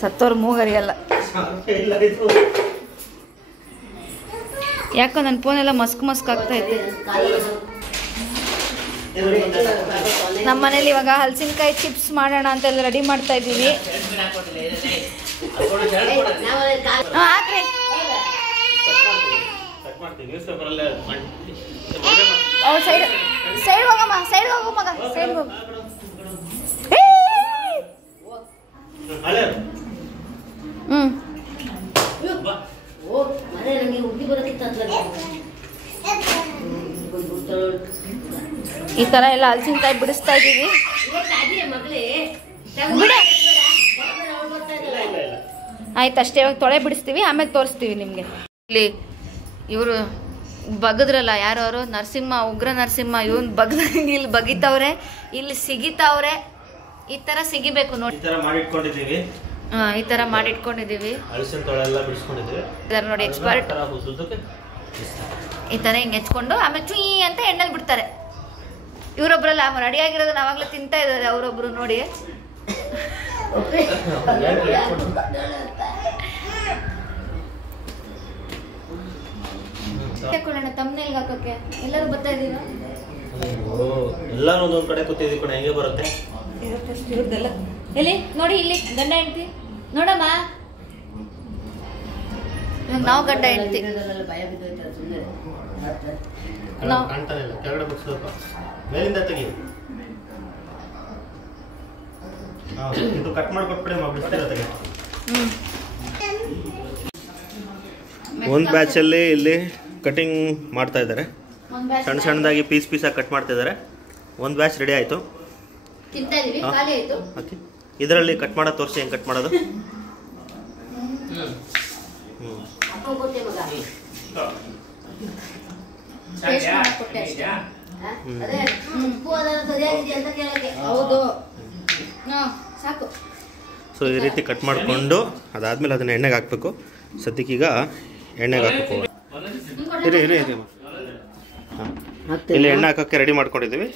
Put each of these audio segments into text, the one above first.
ಸತ್ತೋರು ಮೂಗರಿಯಲ್ಲ. ಯಾಕೋ ನನ್ನ ಫೋನೆಲ್ಲ ಮಸ್ಕ್ ಆಗ್ತೈತೆ. ನಮ್ಮ ಮನೇಲಿ ಇವಾಗ ಹಲಸಿನಕಾಯಿ ಚಿಪ್ಸ್ ಮಾಡೋಣ ಅಂತೆಲ್ಲ ರೆಡಿ ಮಾಡ್ತಾ ಇದ್ದೀವಿ. ಹಾಕ್ರಿ. ಸೈಡ್ ಹೋಗಮ್ಮ, ಸೈಡ್ ಹೋಗು ಮಗ, ಸೈಡ್ ಹೋಗು. ಈ ತರ ಎಲ್ಲ ಹಲಸಿನಕಾಯಿ ಬಿಡಿಸ್ತಾ ಇದ್ದೀವಿ. ಆಯ್ತು ಅಷ್ಟೇ, ಇವಾಗ ತೊಳೆ ಬಿಡಿಸ್ತೀವಿ, ಆಮೇಲೆ ತೋರಿಸ್ತೀವಿ ನಿಮ್ಗೆ. ಇಲ್ಲಿ ಇವರು ಬಗದ್ರಲ್ಲ ಯಾರು ಅವರು, ನರಸಿಂಹ, ಉಗ್ರ ನರಸಿಂಹ, ಇವನ್ ಬಗ್ದಂಗೆ ಇಲ್ಲಿ ಬಗಿತವ್ರೆ, ಇಲ್ಲಿ ಸಿಗಿತಾವ್ರೆ. ಈ ತರ ಸಿಗಿಬೇಕು ನೋಡಿ. ಈ ತರ ಮಾಡಿಟ್ಕೊಂಡಿದೀವಿ ನೋಡಿ. ಎಕ್ಸ್ಪರ್ಟ್ ಈ ತರ ಹಿಂಗೆ ಹೆಚ್ಕೊಂಡು ಆಮೇಲೆ ಚುಯಿ ಅಂತ ಎಣ್ಣೆಲ್ ಬಿಡ್ತಾರೆ. ಇವರೊಬ್ರಲ್ಲ ರೆಡಿ ಆಗಿರೋದನ್ನ ಅವಾಗ್ಲೇ ತಿಂತಾ ಇದಾರೆ ಅವರೊಬ್ರು ನೋಡಿ. ತಮ್ಮನೇಲ್ಗೆ ಹಾಕಕ್ಕೆ ಎಲ್ಲರೂ ಬರ್ತಾ ಇದೀವಿ. ಎಲ್ಲರೂ ಒಂದೊಂದ್ ಕಡೆ ಕೂತಿದ್ದೀವಿ ಕಣ, ಹೆಂಗೆ ಬರುತ್ತೆ ಇವ್ರದ್ದೆಲ್ಲ. ಎಲ್ಲಿ ನೋಡಿ, ಇಲ್ಲಿ ಗಂಡ ಹೆಂಡ್ತಿ ನೋಡಮ್ಮ. ನಾವು ಗಂಡ ಹೆಂಡ್ತಿ ಕೆಳಗಡೆ ಬಿಡಿಸ್ಬೇಕು, ಮೇಲಿಂದ ತೆಗಿ. ಇದು ಕಟ್ ಮಾಡ್ಕೊಟ್ಬಿಡಿ, ಬಿಡಿಸ್ತಿರೋದಕ್ಕೆ. ಒಂದು ಬ್ಯಾಚಲ್ಲಿ ಇಲ್ಲಿ ಕಟಿಂಗ್ ಮಾಡ್ತಾ ಇದ್ದಾರೆ, ಸಣ್ಣ ಸಣ್ಣದಾಗಿ ಪೀಸಾಗಿ ಕಟ್ ಮಾಡ್ತಾ ಇದ್ದಾರೆ. ಒಂದು ಬ್ಯಾಚ್ ರೆಡಿ ಆಯಿತು. ಓಕೆ, ಇದರಲ್ಲಿ ಕಟ್ ಮಾಡೋದು ತೋರಿಸಿ, ಹೆಂಗೆ ಕಟ್ ಮಾಡೋದು. ಸೊ ಈ ರೀತಿ ಕಟ್ ಮಾಡಿಕೊಂಡು ಅದಾದ್ಮೇಲೆ ಅದನ್ನ ಎಣ್ಣೆಗೆ ಹಾಕಬೇಕು. ಸದ್ಯಕ್ಕೀಗ ಎಣ್ಣೆಗೆ ಹಾಕಬೇಕು. ಇರಿ ಇಲ್ಲಿ ಎಣ್ಣೆ ಹಾಕೋಕ್ಕೆ ರೆಡಿ ಮಾಡ್ಕೊಂಡಿದ್ದೀವಿ.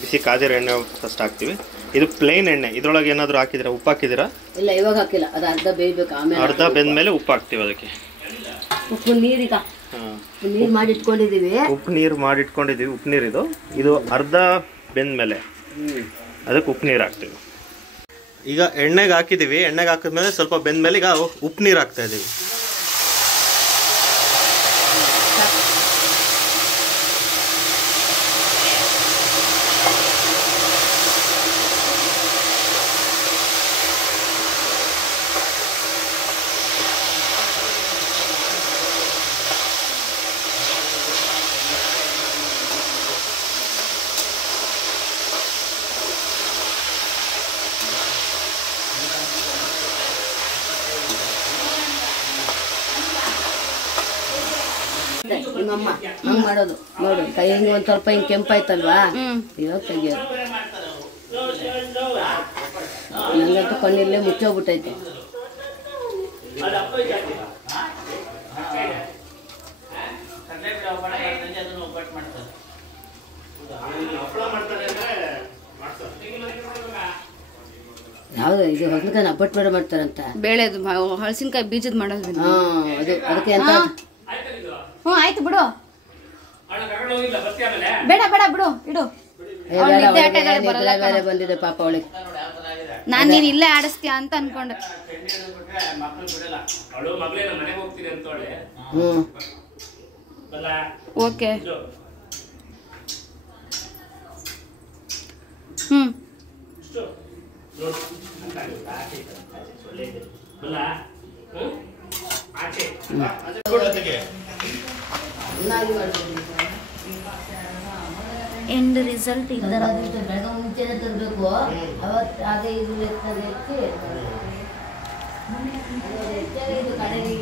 ಬಿಸಿ ಕಾದಿರೋ ಎಣ್ಣೆ ಫಸ್ಟ್ ಹಾಕ್ತೀವಿ. ಇದು ಪ್ಲೇನ್ ಎಣ್ಣೆ, ಇದ್ರೊಳಗೆ ಏನಾದರೂ ಹಾಕಿದ್ದೀರಾ? ಉಪ್ಪು ಹಾಕಿದ್ದೀರಾ? ಇಲ್ಲ, ಇವಾಗ ಹಾಕಿಲ್ಲ, ಅದು ಅರ್ಧ ಬೇಯಬೇಕು. ಆಮೇಲೆ ಅರ್ಧ ಬೆಂದ್ಮೇಲೆ ಉಪ್ಪು ಹಾಕ್ತೀವಿ ಅದಕ್ಕೆ. ಉಪ್ಪು ನೀರಿಗೆ ನೀರು ಮಾಡಿಟ್ಕೊಂಡಿದ್ದೀವಿ. ಉಪ್ಪು ನೀರು ಇದು ಅರ್ಧ ಬೆಂದ್ಮೇಲೆ ಅದಕ್ಕೆ ಉಪ್ಪು ನೀರು ಹಾಕ್ತೀವಿ. ಈಗ ಎಣ್ಣೆಗೆ ಹಾಕಿದ್ದೀವಿ. ಎಣ್ಣೆಗೆ ಹಾಕಿದ್ಮೇಲೆ ಸ್ವಲ್ಪ ಬೆಂದ್ಮೇಲೆ ಈಗ ಉಪ್ಪು ನೀರು ಹಾಕ್ತಾ ಇದ್ದೀವಿ. ನಿಮ್ಮಮ್ಮ ಹಂಗ್ ಮಾಡೋದು ನೋಡು. ಕೈ ಹಿಂಗೆ ಒಂದ್ ಸ್ವಲ್ಪ ಹಿಂಗೆ ಕೆಂಪಾಯ್ತಲ್ವಾ, ಇವಾಗ ತೆಗಿಯೋದು. ನಂಗಂತೂ ಕಣ್ಣಿಲ್ಲೇ ಮುಚ್ಚೋಗ್ಬಿಟ್ಟೈತೆ. ಯಾವ್ದು ಇದು ಹೊಸನಕಾಯಿ ಅಪ್ಪಟ್ಟು ಬೇಡ ಮಾಡ್ತಾರಂತ. ಬೇಳೆದು ಹಲಸಿನಕಾಯಿ ಬೀಜದ ಮಾಡೋದು. ಅದು ಅದಕ್ಕೆ ಅಂತ. ಆಯ್ತು ಬಿಡು, ಬೇಡ ಬಿಡು, ಇಡು. ಬಂದಿದೆ ಪಾಪ ಅವಳಿಗೆ. ನಾನ್ ನೀನ್ ಇಲ್ಲೇ ಆಡಿಸ್ತೀಯ ಅಂತ ಅನ್ಕೊಂಡೆ. ಓಕೆ. ಎಂಡ್ ರಿಸಲ್ಟ್ ಈ ತರ. ಮುಂಚೆನೆ ತರಬೇಕು, ಅವತ್ತು ಹಾಗೆ ಇದು ಕಡೆಗೆ